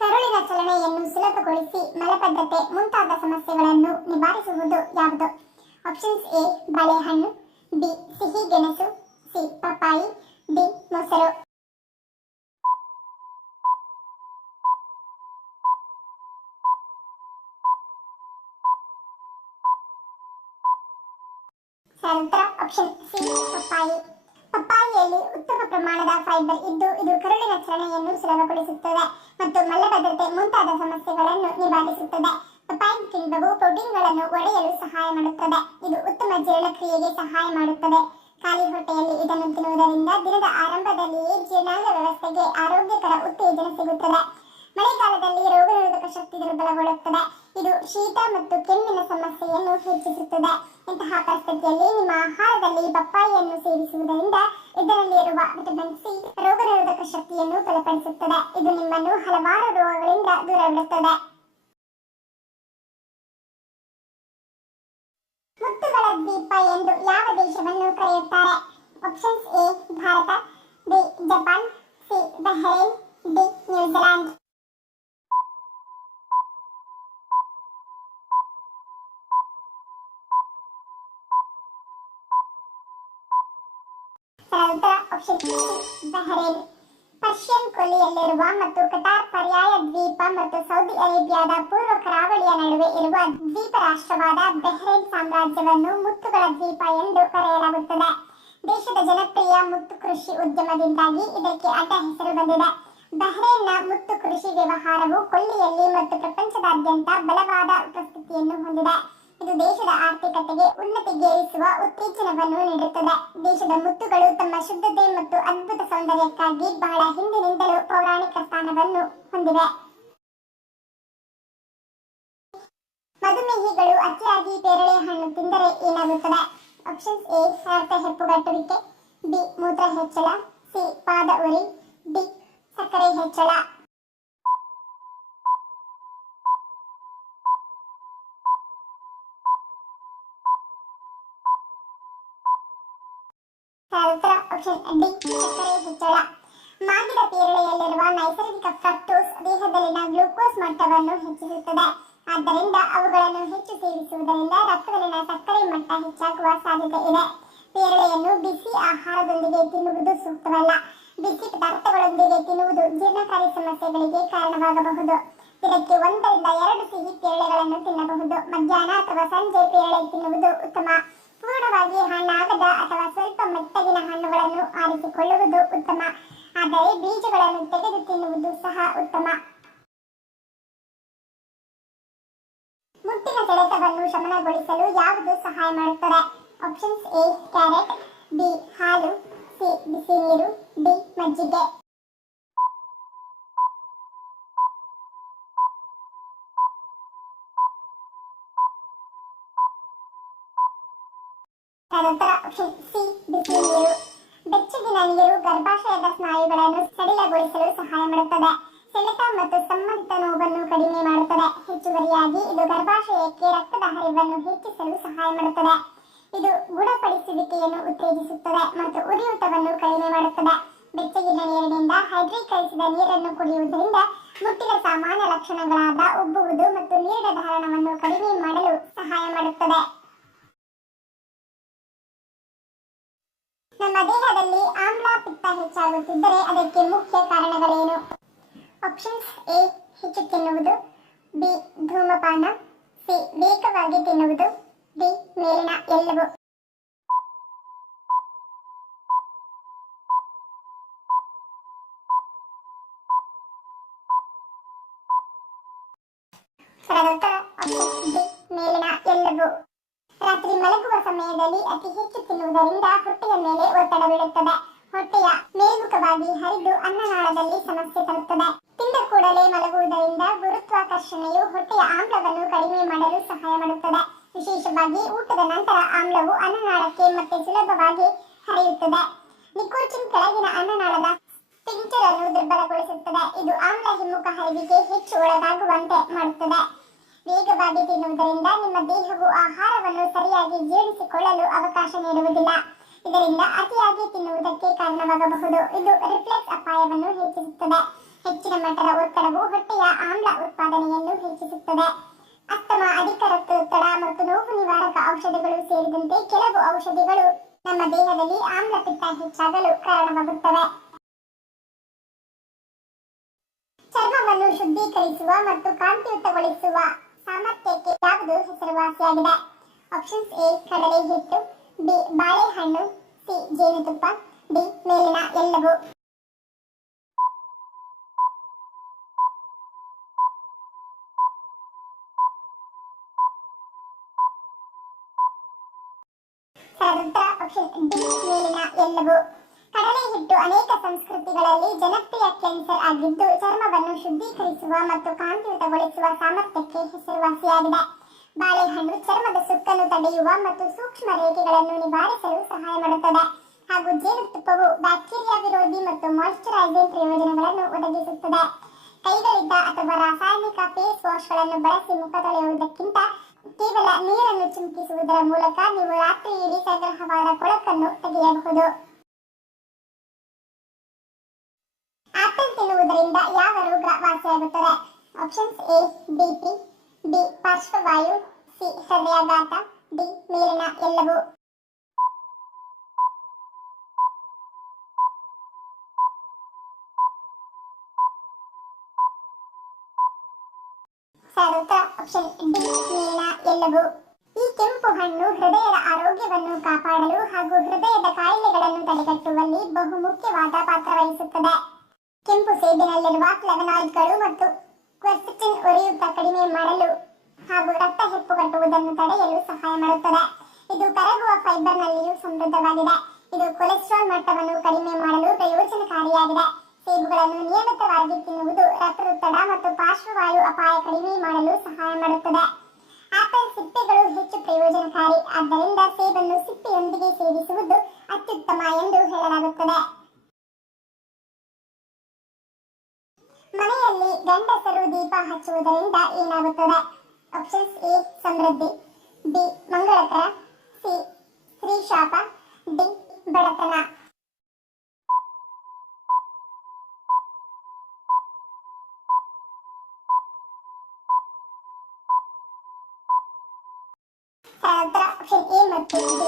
ಕರುಳಿನ ಚಲನೆಯನ್ನು ಸುಲಭಗೊಳಿಸಿ ಮಲಬದ್ಧತೆ ಮುಂತಾದ ಸಮಸ್ಯೆಗಳನ್ನು ನಿವಾರಿಸುವುದು ಯಾವುದು? ಆಪ್ಷನ್ಸ್ ಎ ಬಾಳೆಹಣ್ಣು, ಬಿ ಸಿಹಿ ಗೆಣಸು, ಸಿ ಪಪ್ಪಾಯಿ, ಡಿ ಮೊಸರು. ಉತ್ತರ ಆಪ್ಷನ್ ಸಿ ಪಪ್ಪಾಯಿ. ಪಪ್ಪಾಯಿಯಲ್ಲಿ ಉತ್ತಮ ಪ್ರಮಾಣದ ಫೈಬರ್ ಇದ್ದು ಇದು ಕರುಳಿನ ಚಲನೆಯನ್ನು ಸುಲಭಗೊಳಿಸುತ್ತದೆ ಮತ್ತು ಮಲಬದ್ಧತೆ ಮುಂತಾದ ಸಮಸ್ಯೆಗಳನ್ನು ನಿವಾರಿಸುತ್ತದೆ. ಪಪ್ಪಾಯಿ ಕಿಣ್ವವು ಪ್ರೋಟೀನ್ಗಳನ್ನು ಒಡೆಯಲು ಸಹಾಯ ಮಾಡುತ್ತದೆ. ಇದು ಉತ್ತಮ ಜೀರ್ಣಕ್ರಿಯೆಗೆ ಸಹಾಯ ಮಾಡುತ್ತದೆ. ಖಾಲಿ ಹೊಟ್ಟೆಯಲ್ಲಿ ಇದನ್ನು ತಿನ್ನುವುದರಿಂದ ದಿನದ ಆರಂಭದಲ್ಲಿಯೇ ಜೀರ್ಣಾಂಗ ವ್ಯವಸ್ಥೆಗೆ ಆರೋಗ್ಯಕರ ಉತ್ತೇಜನ ಸಿಗುತ್ತದೆ. ಮಳೆಗಾಲದಲ್ಲಿ ರೋಗನಿರೋಧಕ ಶಕ್ತಿ ದುರ್ಬಲಗೊಳ್ಳುತ್ತದೆ. ಇದು ಶೀತ ಮತ್ತು ಕೆಮ್ಮಿನ ಸಮಸ್ಯೆಯನ್ನು ಹೆಚ್ಚಿಸುತ್ತದೆ. ಇಂತಹ ಪರಿಸ್ಥಿತಿಯಲ್ಲಿ ನಿಮ್ಮ ಆಹಾರದಲ್ಲಿ ಪಪ್ಪಾಯಿಯನ್ನು ಸೇವಿಸುವುದರಿಂದ ಇದರಲ್ಲಿರುವ ವಿಟಮಿನ್ ಸಿ ರೋಗನಿರೋಧಕ ಶಕ್ತಿಯನ್ನು ಬಲಪಡಿಸುತ್ತದೆ. ಇದು ನಿಮ್ಮನ್ನು ಹಲವಾರು ರೋಗಗಳಿಂದ ದೂರವಿಡುತ್ತದೆ. ಮುತ್ತುಗಳ ದ್ವೀಪ ಎಂದು ಯಾವ ದೇಶವನ್ನು ಕರೆಯುತ್ತಾರೆ? Options A Bharat, B Japan, C Bahrain, D New Zealand. Option C Bahrain. Persian ಕೊಲ್ಲಿಯಲ್ಲಿರುವ ಮತ್ತು ಕಟಾರ್ ಪರ್ಯಾಯ ದ್ವೀಪ ಮತ್ತು ಸೌದಿ ಅರೇಬಿಯಾದ ಪೂರ್ವ ಕರಾವಳಿಯ ನಡುವೆ ಇರುವ ದ್ವೀಪ ರಾಷ್ಟ್ರವಾದ ಬಹ್ರೇನ್ ಸಾಮ್ರಾಜ್ಯವನ್ನು ಮುತ್ತುಗಳ ದ್ವೀಪ ಎಂದು ಕರೆಯಲಾಗುತ್ತದೆ. ದೇಶದ ಜನಪ್ರಿಯ ಮುತ್ತು ಕೃಷಿ ಉದ್ಯಮದಿಂದಾಗಿ ಇದಕ್ಕೆ ಅಡ್ಡ ಹೆಸರು ಬಂದಿದೆ. ಬಹ್ರೇನ್ನ ಮುತ್ತು ಕೃಷಿ ವ್ಯವಹಾರವು ಕೊಲ್ಲಿಯಲ್ಲಿ ಮತ್ತು ಪ್ರಪಂಚದಾದ್ಯಂತ ಬಲವಾದ ಉಪಸ್ಥಿತಿಯನ್ನು ಹೊಂದಿದೆ. ಇದು ದೇಶದ ಆರ್ಥಿಕತೆಗೆ ಉನ್ನತಿಗೇರಿಸುವ ಉತ್ತೇಜನವನ್ನು ನೀಡುತ್ತದೆ. ದೇಶದ ಮುತ್ತುಗಳು ತಮ್ಮ ಶುದ್ಧತೆ ಮತ್ತು ಅದ್ಭುತ ಸೌಂದರ್ಯಕ್ಕಾಗಿ ಬಹಳ ಹಿಂದಿನಿಂದಲೂ ಪೌರಾಣಿಕ ಸ್ಥಾನವನ್ನು ಹೊಂದಿವೆ. ಮಧುಮೇಹಿಗಳು ಅತಿಯಾಗಿ ಪೇರಳೆ ಹಣ್ಣು ತಿಂದರೆ ಏನಾಗುತ್ತದೆ? ಆಪ್ಷನ್ಸ್ ಎ ರಕ್ತ ಹೆಪ್ಪುಗಟ್ಟುವಿಕೆ, ಬಿ ಮೂತ್ರ ಹೆಚ್ಚಳ, ಸಿ ಪಾದ ಉರಿ, ಡಿ ಸಕ್ಕರೆ ಹೆಚ್ಚಳ. ಆಪ್ಷನ್ ಡಿ ಸಕ್ಕರೆ ಹೆಚ್ಚಳ. ಮಾಗಿದ ಪೇರಳೆಯಲ್ಲಿರುವ ನೈಸರ್ಗಿಕ ಫ್ರಕ್ಟೋಸ್ ದೇಹದಲ್ಲಿನ ಗ್ಲೂಕೋಸ್ ಮಟ್ಟವನ್ನು ಹೆಚ್ಚಿಸುತ್ತದೆ. ಆದ್ದರಿಂದ ಅವುಗಳನ್ನು ಹೆಚ್ಚು ಸೇವಿಸುವುದರಿಂದ ರಕ್ತದಲ್ಲಿನ ಸಕ್ಕರೆ ಮಟ್ಟ ಹೆಚ್ಚಾಗುವ ಸಾಧ್ಯತೆ ಇದೆ. ಪೇರಳೆಯನ್ನು ಬಿಸಿ ಆಹಾರದೊಂದಿಗೆ ತಿನ್ನುವುದು ಸೂಕ್ತವಲ್ಲ. ಬಿಸಿ ಪದಾರ್ಥಗಳೊಂದಿಗೆ ತಿನ್ನುವುದು ಜೀರ್ಣಕಾರಿ ಸಮಸ್ಯೆಗಳಿಗೆ ಕಾರಣವಾಗಬಹುದು. ಇದಕ್ಕೆ 1 ರಿಂದ 2 ಸಿಹಿ ಪೇರಳೆಗಳನ್ನು ತಿನ್ನಬಹುದು. ಮಧ್ಯಾಹ್ನ ಅಥವಾ ಸಂಜೆ ಪೇರಳೆ ತಿನ್ನುವುದು ಉತ್ತಮ. ಪೂರ್ಣವಾಗಿ ಹಣ್ಣಾಗದ ಅಥವಾ ಸ್ವಲ್ಪ ಮೆತ್ತಗಿನ ಹಣ್ಣುಗಳನ್ನು ಆರಿಸಿಕೊಳ್ಳುವುದು ಉತ್ತಮ. ಆದರೆ ಬೀಜಗಳನ್ನು ತೆಗೆದು ತಿನ್ನುವುದು ಸಹ ಉತ್ತಮ. ಮುಟ್ಟಿನ ಸೆಳೆತವನ್ನು ಶಮನಗೊಳಿಸಲು ಯಾವುದು ಸಹಾಯ ಮಾಡುತ್ತದೆ? ಆಪ್ಷನ್ಸ್ ಎ ಕ್ಯಾರೆಟ್, ಬಿ ಹಾಲು, ಸಿ ಬಿಸಿ ನೀರು, ಡಿ ಮಜ್ಜಿಗೆ. ಆಪ್ಷನ್ ಸಿ ಬಿಸಿ ನೀರು. ಬೆಚ್ಚಗಿನ ನೀರು ಗರ್ಭಾಶಯದ ಸ್ನಾಯುಗಳನ್ನು ಸಡಿಲಗೊಳಿಸಲು ಸಹಾಯ ಮಾಡುತ್ತದೆ. ಸೆಳೆತ ಮತ್ತು ಸಂಬಂಧಿತ ನೋವನ್ನು ಕಡಿಮೆ ಮಾಡುತ್ತದೆ. ಹೆಚ್ಚುವರಿಯಾಗಿ ಇದು ಗರ್ಭಾಶಯಕ್ಕೆ ರಕ್ತದ ಹರಿವನ್ನು ಹೆಚ್ಚಿಸಲು ಸಹಾಯ ಮಾಡುತ್ತದೆ. ಇದು ಗುಣಪಡಿಸುವಿಕೆಯನ್ನು ಉತ್ತೇಜಿಸುತ್ತದೆ ಮತ್ತು ಉರಿಯೂತವನ್ನು ಕಡಿಮೆ ಮಾಡುತ್ತದೆ. ಬೆಚ್ಚಗಿನ ನೀರಿನಿಂದ ಹೈಡ್ರೀಕರಿಸಿದ ನೀರನ್ನು ಕುಡಿಯುವುದರಿಂದ ಮುಟ್ಟಿನ ಸಾಮಾನ್ಯ ಲಕ್ಷಣಗಳಾದ ಉಬ್ಬುವುದು ಮತ್ತು ನೀರಿನ ಧಾರಣವನ್ನು ಕಡಿಮೆ ಮಾಡಲು ಸಹಾಯ ಮಾಡುತ್ತದೆ. ನಮ್ಮ ದೇಹದಲ್ಲಿ ಆಮ್ಲ ಪಿತ್ತ ಹೆಚ್ಚಾಗುತ್ತಿದ್ದರೆ ಅದಕ್ಕೆ ಮುಖ್ಯ ಕಾರಣಗಳೇನು? ಆಪ್ಷನ್ಸ್ ಎ ಹೆಚ್ಚು ತಿನ್ನುವುದು, ಬಿ ಧೂಮಪಾನ, ಸಿ ವೇಗವಾಗಿ ತಿನ್ನುವುದು, ಡಿ ಮೇಲಿನ ಎಲ್ಲವೂ. ಮೇಲಿನ ಎಲ್ಲವೂ. ರಾತ್ರಿ ಮಲಗುವ ಸಮಯದಲ್ಲಿ ಅತಿ ಹೆಚ್ಚು ತಿನ್ನುವುದರಿಂದ ಹೊಟ್ಟೆಯ ಮೇಲೆ ಒತ್ತಡ ಬೀಳುತ್ತದೆ. ಹೊಟ್ಟೆಯ ಮೇಲ್ಮುಖವಾಗಿ ಹರಿದು ಅನ್ನನಾಳದಲ್ಲಿ ಸಮಸ್ಯೆ ತರುತ್ತದೆ. ತಿಂದ ಕೂಡಲೇ ಮಲಗುವುದರಿಂದ ಗುರುತ್ವಾಕರ್ಷಣೆಯು ಹೊಟ್ಟೆಯ ಆಮ್ಲವನ್ನು ಕಡಿಮೆ ಮಾಡಲು ಸಹಾಯ ಮಾಡುತ್ತದೆ. ವಿಶೇಷವಾಗಿ ಊಟದ ನಂತರ ಆಮ್ಲವು ಅನ್ನನಾಳಕ್ಕೆ ಮತ್ತೆ ಸುಲಭವಾಗಿ ಹರಿಯುತ್ತದೆ. ನಿಕೋಟಿನ್ ಕೆಳಗಿನ ಅನ್ನನಾಳದ ಸ್ಪಿಂಕ್ಟರ್ ಅನ್ನು ದುರ್ಬಲಗೊಳಿಸುತ್ತದೆ. ಇದು ಆಮ್ಲ ಹಿಮ್ಮುಖ ಹರಿವಿಗೆ ಹೆಚ್ಚು ಒಳಗಾಗುವಂತೆ ಮಾಡುತ್ತದೆ. ವೇಗವಾಗಿ ತಿನ್ನುವುದರಿಂದ ನಿಮ್ಮ ದೇಹವು ಆಹಾರವನ್ನು ಸರಿಯಾಗಿ ಜೀರ್ಣಿಸಿಕೊಳ್ಳಲು ಅವಕಾಶ ನೀಡುವುದಿಲ್ಲ. ಇದರಿಂದ ಅತಿಯಾಗಿ ತಿನ್ನುವುದಕ್ಕೆ ಕಾರಣವಾಗಬಹುದು. ಇದು ರಿಫ್ಲೆಕ್ಸ್ ಅಪಾಯವನ್ನು ಹೆಚ್ಚಿಸುತ್ತದೆ. ಹೆಚ್ಚಿನ ಮಟ್ಟದ ಒತ್ತಡವು ಹೊಟ್ಟೆಯ ಆಮ್ಲ ಉತ್ಪಾದನೆಯನ್ನು ಹೆಚ್ಚಿಸುತ್ತದೆ. ಅಸ್ತಮಾ, ಅಧಿಕ ರಕ್ತದೊತ್ತಡ ಮತ್ತು ನೋವು ನಿವಾರಕ ಔಷಧಿಗಳು ಸೇರಿದಂತೆ ಕೆಲವು ಔಷಧಿಗಳು ನಮ್ಮ ದೇಹದಲ್ಲಿ ಆಮ್ಲಪಿತ್ತ ಹೆಚ್ಚಾಗಲು ಕಾರಣವಾಗುತ್ತವೆ. ಚರ್ಮವನ್ನು ಶುದ್ಧೀಕರಿಸುವ ಮತ್ತು ಕಾಂತಿಯುತಗೊಳಿಸುವ ಸಾಮರ್ಥ್ಯಕ್ಕೆ ಯಾವುದು ಹೆಸರುವಾಸಿಯಾಗಿದೆ? ಆಪ್ಷನ್ಸ್ ಎ ಕಡಲೆ ಹಿಟ್ಟು, ಬಿ ಬಾಳೆಹಣ್ಣು, ಸಿ ಜೇನುತುಪ್ಪ, ಡಿ ಮೇಲಿನ ಎಲ್ಲವೂ. ಸರಿಯಾದ ಆಪ್ಷನ್ ಡಿ ಮೇಲಿನ ಎಲ್ಲವೂ. ಕಡಲೆ ಹಿಟ್ಟು ಅನೇಕ ಸಂಸ್ಕೃತಿಗಳಲ್ಲಿ ಜನಪ್ರಿಯ ಕ್ಲೆನ್ಸರ್ ಆಗಿದ್ದು ಚರ್ಮವನ್ನು ಶುದ್ಧೀಕರಿಸುವ ಮತ್ತು ಕಾಂತಿಯುತಗೊಳಿಸುವ ಸಾಮರ್ಥ್ಯಕ್ಕೆ ಹೆಸರುವಾಸಿಯಾಗಿದೆ. ಬಾಳೆಹಣ್ಣು ಚರ್ಮದ ಸುಕ್ಕನ್ನು ತಡೆಯುವ ಮತ್ತು ಸೂಕ್ಷ್ಮ ರೇಖೆಗಳನ್ನು ನಿವಾರಿಸಲು ಸಹಾಯ ಮಾಡುತ್ತದೆ ಹಾಗೂ ಜೇನುತುಪ್ಪವು ಬ್ಯಾಕ್ಟೀರಿಯಾ ವಿರೋಧಿ ಮತ್ತು ಮಾಯಿಶ್ಚರೈಸಿಂಗ್ ಪ್ರಯೋಜನಗಳನ್ನು ಒದಗಿಸುತ್ತದೆ. ಕೈಗಳಿಂದ ಅಥವಾ ರಾಸಾಯನಿಕ ಫೇಸ್ ವಾಶ್ಗಳನ್ನು ಬಳಸಿ ಮುಖ ತೊಳೆಯುವುದಕ್ಕಿಂತ ಕೇವಲ ನೀರನ್ನು ಚಿಮುಕಿಸುವುದರ ಮೂಲಕ ನೀವು ರಾತ್ರಿಯಿಡೀ ಸಂಗ್ರಹವಾದ ಕೊಳಕನ್ನು ತೆಗೆಯಬಹುದು. ಆಪಲ್ ತಿನ್ನುವುದರಿಂದ ಯಾವ ರೋಗ ವಾಸಿಯಾಗುತ್ತದೆ? ಆಪ್ಷನ್ಸ್ ಎ ಬಿಪಿ, ಬಿ ಪಾರ್ಶ್ವವಾಯು, ಸಿ ಹೃದಯಾಘಾತ, ಡಿ ಮೇಲಿನ ಎಲ್ಲವೂ. ಸರಿಯಾದ ಆಪ್ಷನ್ ಡಿ ಮೇಲಿನ ಎಲ್ಲವೂ. ಈ ಕೆಂಪು ಹಣ್ಣು ಹೃದಯದ ಆರೋಗ್ಯವನ್ನು ಕಾಪಾಡಲು ಹಾಗೂ ಹೃದಯದ ಕಾಯಿಲೆಗಳನ್ನು ತಡೆಗಟ್ಟುವಲ್ಲಿ ಬಹುಮುಖ್ಯವಾದ ಪಾತ್ರ ವಹಿಸುತ್ತದೆ. ಕೆಂಪು ಸೇಬಿನಲ್ಲಿರುವ ಫ್ಲೇವನಾಯ್ಡ್ಗಳು ಮತ್ತು ಕ್ವೆರ್ಸೆಟಿನ್ ಉರಿಯೂತ ಕಡಿಮೆ ಮಾಡಲು ಹಾಗೂ ರಕ್ತ ಹೆಪ್ಪುಗಟ್ಟುವುದನ್ನು ತಡೆಯಲು ಸಹಾಯ ಮಾಡುತ್ತದೆ. ಇದು ಕರಗುವ ಫೈಬರ್ನಲ್ಲಿಯೂ ಸಮೃದ್ಧವಾಗಿದೆ. ಇದು ಕೊಲೆಸ್ಟ್ರಾಲ್ ಮಟ್ಟವನ್ನು ಕಡಿಮೆ ಮಾಡಲು ಪ್ರಯೋಜನಕಾರಿಯಾಗಿದೆ. ಸೇಬುಗಳನ್ನು ನಿಯಮಿತವಾಗಿ ತಿನ್ನುವುದು ರಕ್ತದೊತ್ತಡ ಮತ್ತು ಪಾರ್ಶ್ವವಾಯು ಅಪಾಯ ಕಡಿಮೆ ಮಾಡಲು ಸಹಾಯ ಮಾಡುತ್ತದೆ. ಆಪಲ್ ಸಿಪ್ಪೆಗಳು ಹೆಚ್ಚು ಪ್ರಯೋಜನಕಾರಿ, ಆದ್ದರಿಂದ ಸೇಬನ್ನು ಸಿಪ್ಪೆಯೊಂದಿಗೆ ಸೇವಿಸುವುದು ಅತ್ಯುತ್ತಮ ಎಂದು ಹೇಳಲಾಗುತ್ತದೆ. ಮನೆಯಲ್ಲಿ ಗಂಡಸರು ದೀಪ ಹಚ್ಚುವುದರಿಂದ ಏನಾಗುತ್ತದೆ? ಆಪ್ಷನ್ಸ್ ಎ ಸಮೃದ್ಧಿ, ಬಿ ಮಂಗಳಕರ, ಸಿ ಸ್ತ್ರೀ ಶಾಪ, ಡಿ ಬಡತನ. ಆಪ್ಷನ್ ಎ ಮತ್ತು ಡಿ.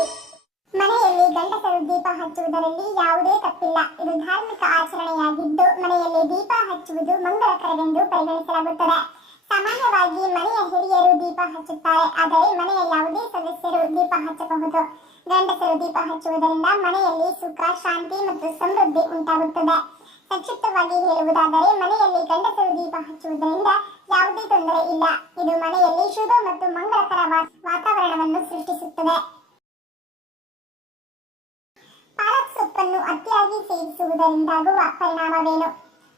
ಮನೆಯಲ್ಲಿ ಗಂಡಸರು ದೀಪ ಹಚ್ಚುವುದರಲ್ಲಿ ಯಾವುದೇ ತಪ್ಪಿಲ್ಲ. ಇದು ಧಾರ್ಮಿಕ ಆಚರಣೆಯಾಗಿದ್ದು ಮನೆಯಲ್ಲಿ ದೀಪ ಹಚ್ಚುವುದು ಮಂಗಳಕರವೆಂದು ಪರಿಗಣಿಸಲಾಗುತ್ತದೆ. ಸಾಮಾನ್ಯವಾಗಿ ಮನೆಯ ಹಿರಿಯರು ದೀಪ ಹಚ್ಚುತ್ತಾರೆ, ಆದರೆ ಮನೆಯ ಯಾವುದೇ ಸದಸ್ಯರು ದೀಪ ಹಚ್ಚಬಹುದು. ಗಂಡಸರು ದೀಪ ಹಚ್ಚುವುದರಿಂದ ಮನೆಯಲ್ಲಿ ಸುಖ, ಶಾಂತಿ ಮತ್ತು ಸಮೃದ್ಧಿ ಉಂಟಾಗುತ್ತದೆ. ಸಂಕ್ಷಿಪ್ತವಾಗಿ ಹೇಳುವುದಾದರೆ ಮನೆಯಲ್ಲಿ ಗಂಡಸರು ದೀಪ ಹಚ್ಚುವುದರಿಂದ ಯಾವುದೇ ತೊಂದರೆ ಇಲ್ಲ. ಇದು ಮನೆಯಲ್ಲಿ ಶುಭ ಮತ್ತು ಮಂಗಳಕರ ವಾತಾವರಣವನ್ನು ಸೃಷ್ಟಿಸುತ್ತದೆ. ಪಾಲಕ್ ಸೊಪ್ಪನ್ನು ಅತಿಯಾಗಿ ಸೇವಿಸುವುದರಿಂದಾಗುವ ಪರಿಣಾಮವೇನು?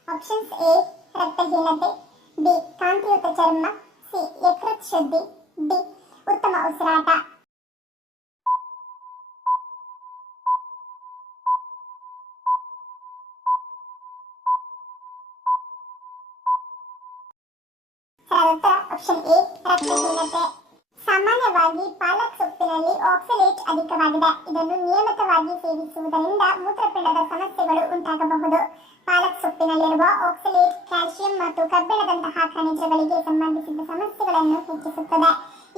ಆಪ್ಷನ್ಸ್ ಎ ರಕ್ತಹೀನತೆ, ಬಿ ಕಾಂತಿಯುತ ಚರ್ಮ, ಸಿ ಯಕೃತ್ ಶುದ್ಧಿ, ಡಿ ಉತ್ತಮ ಉಸಿರಾಟ. ಆಪ್ಷನ್ ಎ ರಕ್ತಹೀನತೆ. ಸಾಮಾನ್ಯವಾಗಿ ಪಾಲಕ್ ಸೊಪ್ಪಿನಲ್ಲಿ ಆಕ್ಸಲೇಟ್ ಅಧಿಕವಾಗಿದೆ. ಇದನ್ನು ನಿಯಮಿತವಾಗಿ ಸೇವಿಸುವುದರಿಂದ ಮೂತ್ರಪಿಂಡದ ಸಮಸ್ಯೆಗಳು ಉಂಟಾಗಬಹುದು. ಪಾಲಕ್ ಸೊಪ್ಪಿನಲ್ಲಿರುವ ಆಕ್ಸಲೇಟ್ ಕ್ಯಾಲ್ಸಿಯಂ ಮತ್ತು ಕಬ್ಬಿಣದಂತಹ ಖನಿಜಗಳಿಗೆ ಸಂಬಂಧಿಸಿದ ಸಮಸ್ಯೆಗಳನ್ನು ಹೆಚ್ಚಿಸುತ್ತದೆ.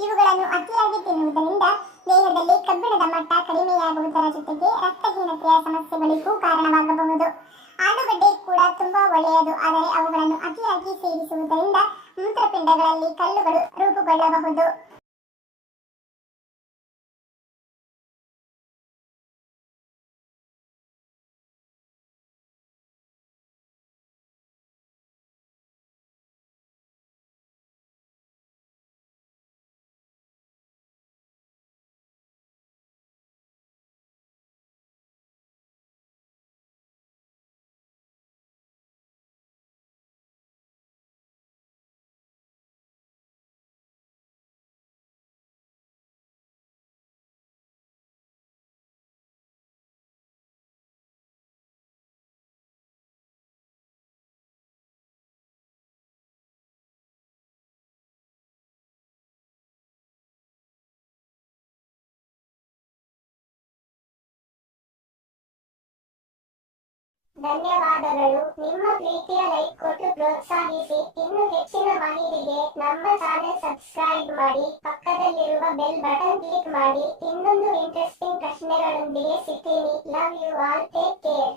ಇವುಗಳನ್ನು ಅತಿಯಾಗಿ ತಿನ್ನುವುದರಿಂದ ದೇಹದಲ್ಲಿ ಕಬ್ಬಿಣದ ಮಟ್ಟ ಕಡಿಮೆಯಾಗುವುದರ ಜೊತೆಗೆ ರಕ್ತಹೀನತೆಯ ಸಮಸ್ಯೆಗಳಿಗೂ ಕಾರಣವಾಗಬಹುದು. ಆಲೂಗಡ್ಡೆ ಕೂಡ ತುಂಬಾ ಒಳ್ಳೆಯದು, ಆದರೆ ಅವುಗಳನ್ನು ಅತಿಯಾಗಿ ಸೇವಿಸುವುದರಿಂದ ಮೂತ್ರಪಿಂಡಗಳಲ್ಲಿ ಕಲ್ಲುಗಳು ರೂಪುಗೊಳ್ಳಬಹುದು. ಧನ್ಯವಾದಗಳು. ನಿಮ್ಮ ಪ್ರೀತಿಯ ಲೈಕ್ ಕೊಟ್ಟು ಪ್ರೋತ್ಸಾಹಿಸಿ. ಇನ್ನು ಹೆಚ್ಚಿನ ಮಾಹಿತಿಗೆ ನಮ್ಮ ಚಾನೆಲ್ ಸಬ್ಸ್ಕ್ರೈಬ್ ಮಾಡಿ, ಪಕ್ಕದಲ್ಲಿರುವ ಬೆಲ್ ಬಟನ್ ಕ್ಲಿಕ್ ಮಾಡಿ. ಇನ್ನೊಂದು ಇಂಟ್ರೆಸ್ಟಿಂಗ್ ಪ್ರಶ್ನೆಗಳೊಂದಿಗೆ ಸಿಗ್ತೀನಿ. Love you all, take care.